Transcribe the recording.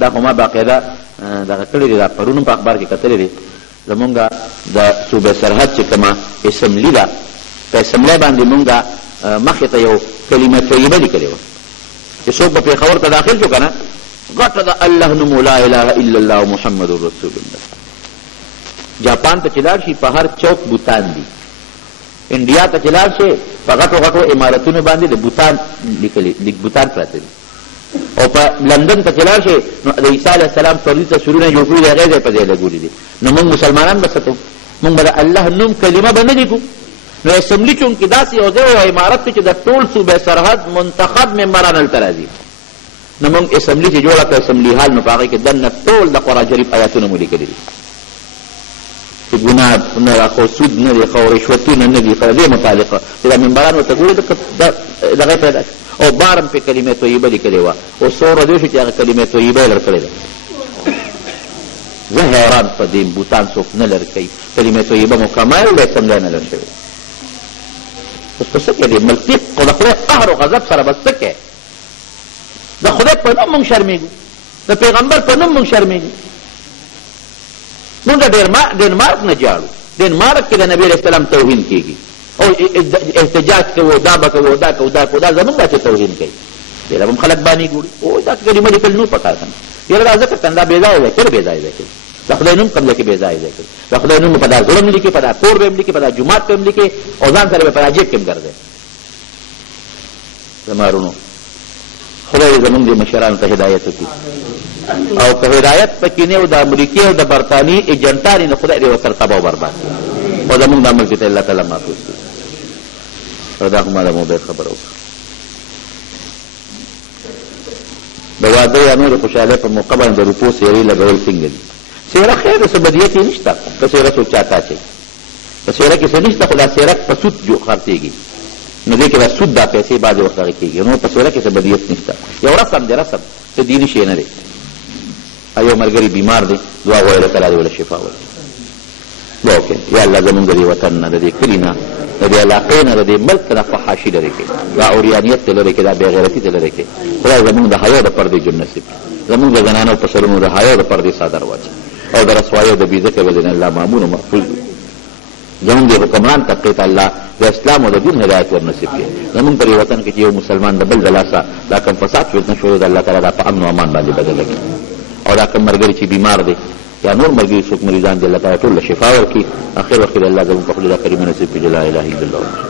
دا خو ما باقاعده دغه کړی دی، دا پرون په اخبار کې کتلی دی. زمونږ د صوبه سرحد چې کومه اسمبلي ده، په اسمبلۍ باندې مونږ مخې ته یو کلمه طیبه لیکلې وه چې څوک به پېښور ته داخل شو که نه، غټه د الله نوم لا اله الا الله محمد رسول الله. جاپان ته چې لاړ شي په هر چوک بوتان دي. انډیا ته چې لاړ شي په غټو غټو عمارتونو باندې د بوتان بوتان پراته دي. او په لندن ته چې لاړ شي نو د عیسی علیه السلام فردي تصویرونه جوړ کړي دي، هغې ځای په ځای لګولي دي. نو موږ مسلمانان به څه کوو؟ موږ به د الله نوم کلمه به نه لیکو. نو اسمبلي چونکې داسې یو ځای او عمارت چې د ټول صوبه سرحد منتخب ممبران هلته راځي، نو موږ اسمبلي چې جوړه کړه اسمبلي حال، نو په هغې کې دننه ټول د قرآن شریف آیاتونه مو لیکلي دي چې ګناه نه ده، خو سود نه دی، خو رشوتونه نه دي، خو دې متعلقه چې دا ممبران ورته ګوري دغه پیدا او بارم په کلمه طیبه لیکلې وه. او څو ورځې وشو چې هغه کلمه طیبه یې لرکړې ده. زه حیران په دې بوتان څوک نه لر کوي، کلمه طیبه مکمل د اسمبلی نه لر شوې. اوس په څه کې دی ملکي خو د خدای قهر او غضب سره به څه کوې؟ د خدای په نوم موږ شرمېږو، د پیغمبر په نوم موږ شرمېږو. موږ ډنمارک نه جاړو، ډنمارک کې د نبي علیه السلام توهین کېږي او احتجاج کوو، دا به کوو، دا کوو، دا کوو، دا زمونږ دا چې توهین کوي. بیا به هم خلک بانې ګوري او دا کلمه لیکل نو پکار کنه. یاره دا ځکه کنه دا بې ځایه دی، کله بې ځایه دی کوي. د خدای نوم کوم ځای کې بې ځایه دی کوي. د خدای نوم په دا زړه هم لیکي، په دا کور به هم لیکي، په دا جومات به هم لیکي او ځان سره به په دا جیب کې هم ګرځي. زما وروڼو خدای زمونږ دې مشرانو ته هدایت وکړي او که هدایت پکې نه او د امریکې او د برطانیې ایجنټان نه خدای دې ورسره تباه او برباد کړي او زمونږ دا ملک ته الله تعالی محفوظ کړي. دا خو ما د موبایل خبره وکړه. د واده یا نورې خوشحالۍ په موقع باندې د روپو څېرې لګول څنګه دي؟ څېره خیر څه بدیت یې نشته، که څېره څوک چاته اچوي، په څېره کې څه نشته، خو دا څېره په سود خرڅېږي، نو دې کې دا سود دا پیسې بعضې وخت هغې کېږي. نو په څېره کې څه بدیت نشته، یو رسم دی، رسم څه دیني شی نه دی. یو ملګري بیمار دی، دعا غواړي الله تعالی دې ورله شفا ورکړي. دعا وکړئ یا الله زمونږ د دې وطن نه، د دې کلي نه، د دې علاقې نه، د دې ملک نه فحاشي لرې کړي، دا عریانیت ته لرې کړي، دا بېغیرتي ته لرې کړي. خدای زمونږ د حیا د پردې جون نصیب کړي، زمونږ د زنانو په سرونو د حیا د پردې څادر واچوي او د رسوایۍ د بېعزتۍ به ځینې الله مامون او محفوظ وي. زمونږ د حکمران طبقې ته الله د اسلام او د دین هدایت ور نصیب کړي. زمونږ په دې وطن کې چې یو مسلمان د بل د لاسه دا کوم فساد فتنه شوی د الله تعالی دا په امن او امان باندې بدله کړي او دا کوم ملګري چې بیمار دی یا نور ملګري څوک مریضان دي الله تعالی ټول له شفا ورکړي. اخر وخت کې الله زموږ په خپل دا کریمه نصیب کړي. لا اله الا الله.